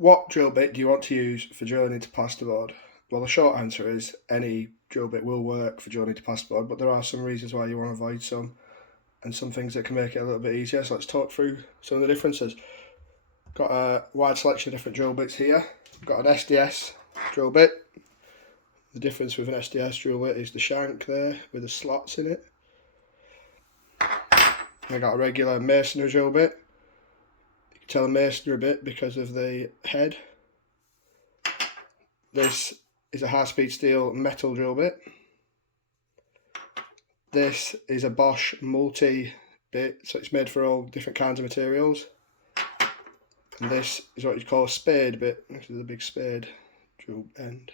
What drill bit do you want to use for drilling into plasterboard? Well, the short answer is any drill bit will work for drilling into plasterboard, but there are some reasons why you want to avoid some and some things that can make it a little bit easier. So let's talk through some of the differences. Got a wide selection of different drill bits here. Got an SDS drill bit. The difference with an SDS drill bit is the shank there with the slots in it. I got a regular masonry drill bit. You can tell a masonry bit because of the head. This is a high-speed steel metal drill bit. This is a Bosch multi bit, so it's made for all different kinds of materials. And this is what you call a spade bit. This is a big spade drill end.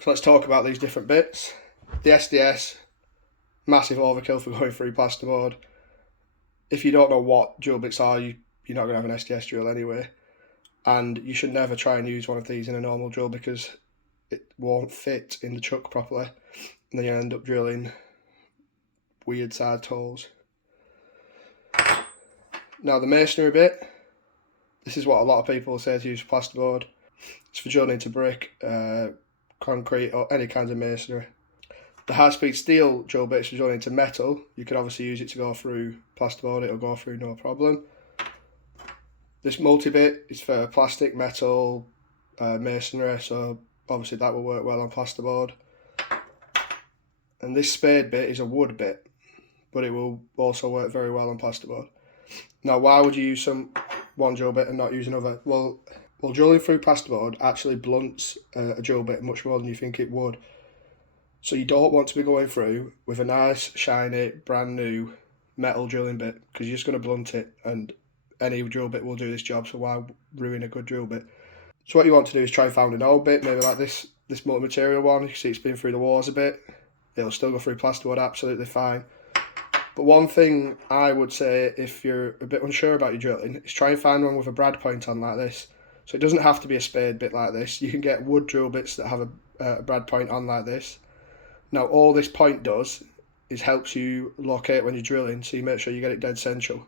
So let's talk about these different bits. The SDS, massive overkill for going through plasterboard. If you don't know what drill bits are, you're not going to have an SDS drill anyway. And you should never try and use one of these in a normal drill because it won't fit in the chuck properly. And then you end up drilling weird sized holes. Now the masonry bit, this is what a lot of people say to use for plasterboard. It's for drilling into brick, concrete or any kind of masonry. The high-speed steel drill bit is for drilling into metal. You can obviously use it to go through plasterboard, it'll go through no problem. This multi-bit is for plastic, metal, masonry, so obviously that will work well on plasterboard. And this spade bit is a wood bit, but it will also work very well on plasterboard. Now, why would you use one drill bit and not use another? Well, drilling through plasterboard actually blunts a drill bit much more than you think it would. So you don't want to be going through with a nice, shiny, brand new metal drilling bit because you're just going to blunt it, and any drill bit will do this job, so why ruin a good drill bit? So what you want to do is try and find an old bit, maybe like this multi-material one. You can see it's been through the wars a bit. It'll still go through plasterboard absolutely fine. But one thing I would say if you're a bit unsure about your drilling is try and find one with a brad point on like this. So it doesn't have to be a spade bit like this. You can get wood drill bits that have a brad point on like this. Now all this point does is helps you locate when you're drilling, so you make sure you get it dead central.